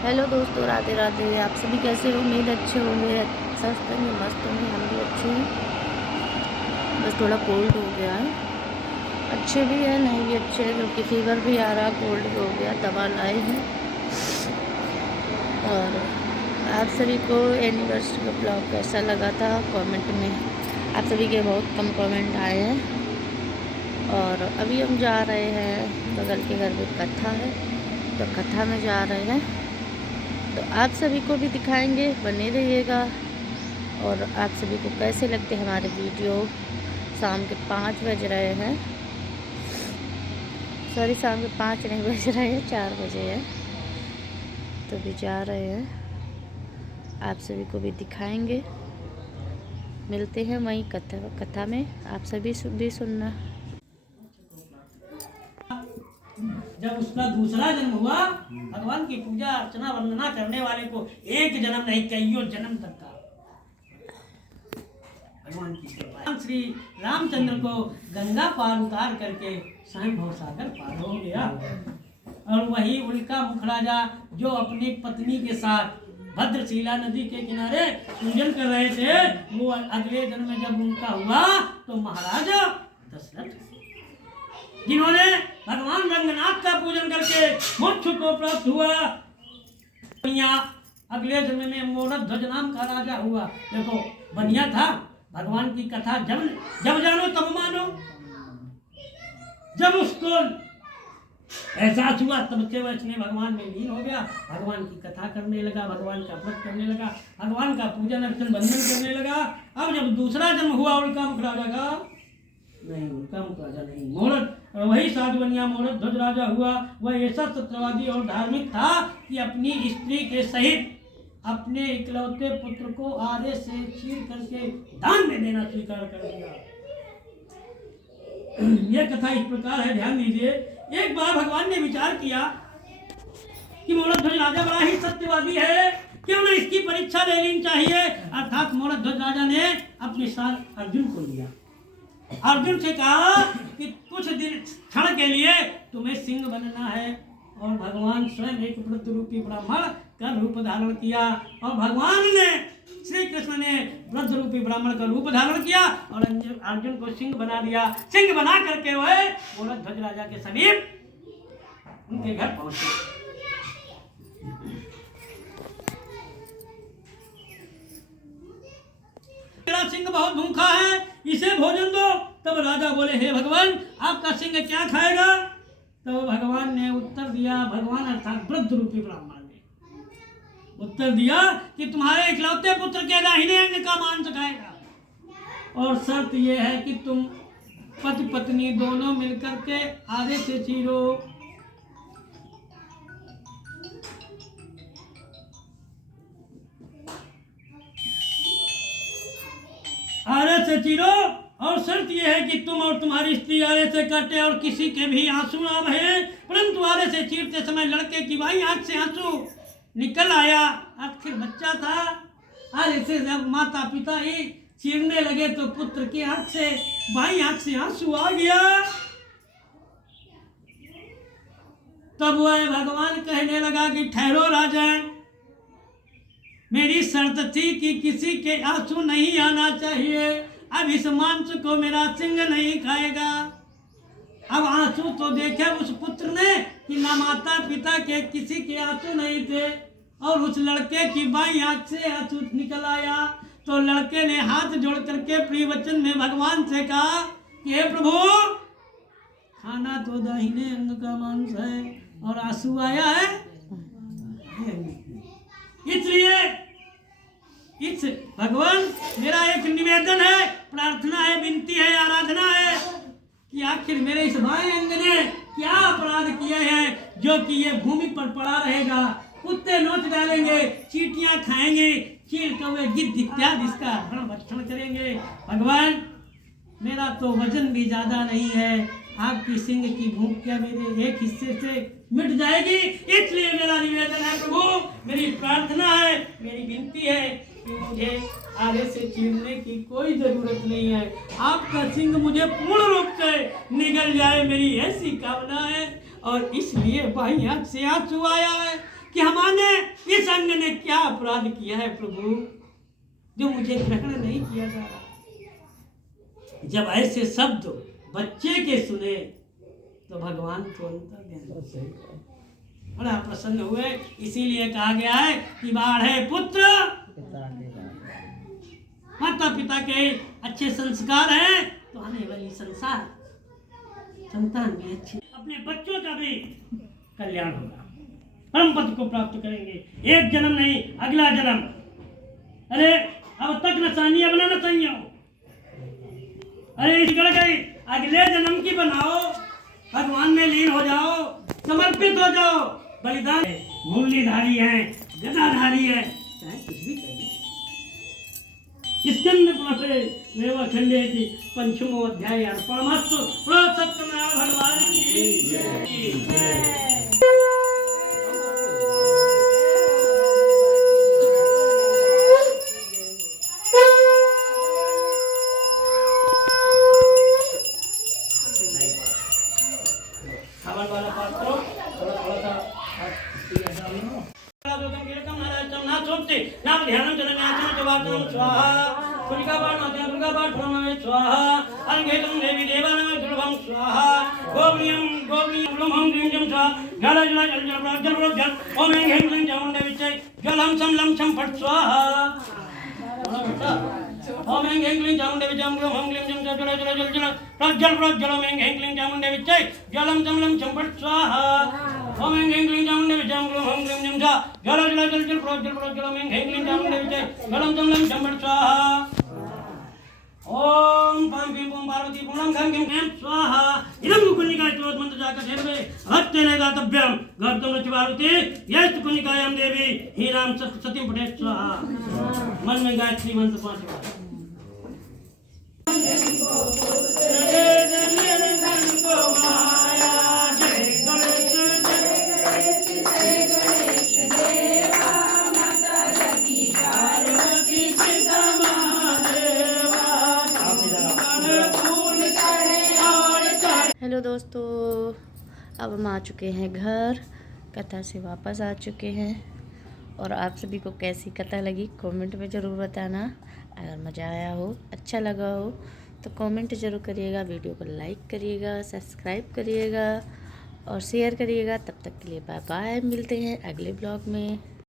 Hello दोस्तों, राधे राधे। आप सभी कैसे हो? उम्मीद अच्छे होंगे, स्वस्थ होंगे, मस्त होंगे। हम भी अच्छे हैं, बस थोड़ा कोल्ड हो गया है। अच्छे भी है, नहीं भी अच्छे है, क्योंकि फीवर भी आ रहा, कोल्ड भी हो गया। दवा लाए हैं। और आप सभी को एनिवर्सरी का ब्लॉग कैसा लगा था कमेंट में? आप सभी के बहुत कम कमेंट आए हैं। और अभी हम जा रहे हैं, बगल के घर में कथा है, तो कथा में जा रहे हैं। तो आप सभी को भी दिखाएंगे, बने रहिएगा। और आप सभी को कैसे लगते हमारे वीडियो? शाम के 5 बज रहे हैं, सॉरी, शाम के 5 नहीं बज रहे हैं, 4 बजे हैं। तो भी जा रहे हैं, आप सभी को भी दिखाएंगे। मिलते हैं वहीं कथा में, आप सभी भी सुनना। जब उसका दूसरा जन्म हुआ, भगवान की पूजा अर्चना वंदना करने वाले को एक जन्म नहीं, कईयों जन्म तक का भगवान की कृपा। श्री रामचंद्र को गंगा पार उतार करके स्वयं भवसागर पार हो गया। और वही उल्का मुख राजा जो अपनी पत्नी के साथ भद्रशिला नदी के किनारे पूजन कर रहे थे, वो अगले जन्म में जब उनका हुआ तो महाराजा दशरथ, जिन्होंने भगवान रंगनाथ का पूजन करके मोक्ष को प्राप्त हुआ, अगले जन्म में मोरद ध्वज नाम का राजा हुआ। देखो, बढ़िया था। भगवान की कथा जब जब जानो तब मानो। जब उसको एहसास हुआ तब से वह इसने भगवान में लीन हो गया, भगवान की कथा करने लगा, भगवान का व्रत करने लगा, भगवान का पूजन अर्चन बंधन करने लगा। अब जब दूसरा जन्म हुआ उल्का मुख राजा का, नहीं, उल्का मुख राजा नहीं, मोरद, वही साधवनिया मोरद ध्वज राजा हुआ। वह ऐसा सत्यवादी और धार्मिक था कि अपनी स्त्री के सहित अपने इकलौते पुत्र को आरे से चीर करके दान में देना स्वीकार कर लिया। यह कथा इस प्रकार है, ध्यान दीजिए। एक बार भगवान ने विचार किया कि मोरद ध्वज राजा बड़ा ही सत्यवादी है, क्यों न इसकी परीक्षा ले लेनी चाहिए। अर्थात मोरद ध्वज राजा ने अपने साथ अर्जुन को लिया। अर्जुन से कहा कि कुछ दिन क्षण के लिए तुम्हें सिंह बनना है। और भगवान स्वयं एक वृद्ध रूपी ब्राह्मण का रूप धारण किया, और भगवान ने, श्री कृष्ण ने वृद्ध रूपी ब्राह्मण का रूप धारण किया और अर्जुन को सिंह बना दिया। सिंह बना करके वह मोरद ध्वज राजा के समीप उनके घर पहुंचे। मेरा सिंह बहुत भूखा है, इसे भोजन दो। तब राजा बोले, हे भगवान, आपका सिंह क्या खाएगा? तो भगवान ने उत्तर दिया, भगवान अर्थात वृद्ध रूपी ब्राह्मण ने उत्तर दिया कि तुम्हारे इकलौते पुत्र के दाहिने अंग का मांस खाएगा, और शर्त यह है कि तुम पति पत्नी दोनों मिलकर के आधे से चीरो। आरे से चीरो, और शर्त यह है कि तुम और तुम्हारी स्त्री आरे से काटे और किसी के भी आंसू ना बहे। परंतु आरे से चीरते समय लड़के की बाई आंख से आंसू निकल आया। आखिर बच्चा था। आरे से जब माता पिता ही चीरने लगे तो पुत्र की आंख से, बाई आंख से आंसू आ गया। तब वह भगवान कहने लगा कि ठहरो राजन, मेरी शर्त थी कि किसी के आंसू नहीं आना चाहिए। अब इस मांस को मेरा सिंह नहीं खाएगा। अब आंसू तो देखे उस पुत्र ने कि ना माता पिता के किसी के आंसू नहीं थे, और उस लड़के की बाई आंख से आंसू निकल आया। तो लड़के ने हाथ जोड़ करके प्रिय वचन में भगवान से कहा कि हे प्रभु, खाना तो दाहिने अंग का मांस है और आंसू आया है, इसलिए इस भगवान मेरा एक निवेदन है, प्रार्थना है, विनती है, आराधना है कि आखिर मेरे इस बाएं अंग ने क्या अपराध किए हैं जो कि ये भूमि पर पड़ा रहेगा। कुत्ते नोच डालेंगे, चींटियां खाएंगे, चील कौवे गिद्ध इत्यादि इसका भरण भक्षण करेंगे। भगवान, मेरा तो वजन भी ज्यादा नहीं है, आपकी सिंह की भूख क्या मेरे एक हिस्से से मिट जाएगी? इसलिए मेरा निवेदन है प्रभु, मेरी प्रार्थना है, मेरी विनती है कि मुझे आगे से चीरने की कोई जरूरत नहीं है। आपका सिंह मुझे पूर्ण रूप से निगल जाए, मेरी ऐसी कामना है। और इसलिए बाई आंख से आंसू आया है कि हमारे अंग ने क्या अपराध किया है प्रभु जो मुझे ग्रहण नहीं किया जा रहा। जब ऐसे शब्द बच्चे के सुने तो भगवान तुरंत बड़ा प्रसन्न हुए। इसीलिए कहा गया है कि बाढ़े पुत्र माता पिता के अच्छे संस्कार हैं तो आने वाली संतान भी अच्छी, अपने बच्चों का भी कल्याण होगा, परम पद को प्राप्त करेंगे। एक जन्म नहीं अगला जन्म। अरे अब तक न सानिया बना न सैया, अरे गड़ गई, अगले जन्म की बनाओ, भगवान में लीन हो जाओ, समर्पित हो जाओ। बलिदान मुरलीधारी है, गदाधारी है, चाहे कुछ भी करिए। स्कंद पुराणे रेवा खंडे की पंचमो अध्याय अर्पणमस्तु। सत्यनारायण भगवान की जय। वाला पाठ करो, थोड़ा सा ना सोचते ना ध्यान स्वाहा कुलिका पाठ माध्यम दुर्गा पाठ नमः स्वाहा अंगेतम देवी देवानमः दुर्भं स्वाहा गोमनियम ग्लुमं ग्रीं स्वाहा जल जल जल जल जल जल ओम ऐं ह्रीं क्लीं चामुण्डे विच्चे जलं सं लं फट स्वाहा। ओम ऐं ह्रीं क्लीं चामुण्डे विच्चे ग्लुमं ग्लीं जल जल जल जल जल जल ओम ऐं ह्रीं क्लीं चामुण्डे विच्चे जलं सं लं फट स्वाहा। ओम ऐं ह्रीं क्लीं चामुण्डे विच्चे ग्लुमं ग्लीं जल जल जल जल जल ओम ऐं ह्रीं क्लीं चामुण्डे विच्चे जलं सं लं फट स्वाहा। ओम पां पीं पं पार्वती पूर्णं खं किं ऐं स्वाहा। इदं कुनिकाय क्रोध मंत्र जाकर देवे हत्तेन गातव्यम गर्तम रच पार्वती यस्त कुनिकायां देवी हीरां सतीं पठे स्वाहा। मन में गायत्री मंत्र 5 बार। हेलो दोस्तों, अब हम आ चुके हैं घर, कथा से वापस आ चुके हैं। और आप सभी को कैसी कथा लगी कमेंट में ज़रूर बताना। अगर मज़ा आया हो, अच्छा लगा हो तो कमेंट ज़रूर करिएगा, वीडियो को लाइक करिएगा, सब्सक्राइब करिएगा और शेयर करिएगा। तब तक के लिए बाय बाय, मिलते हैं अगले ब्लॉग में।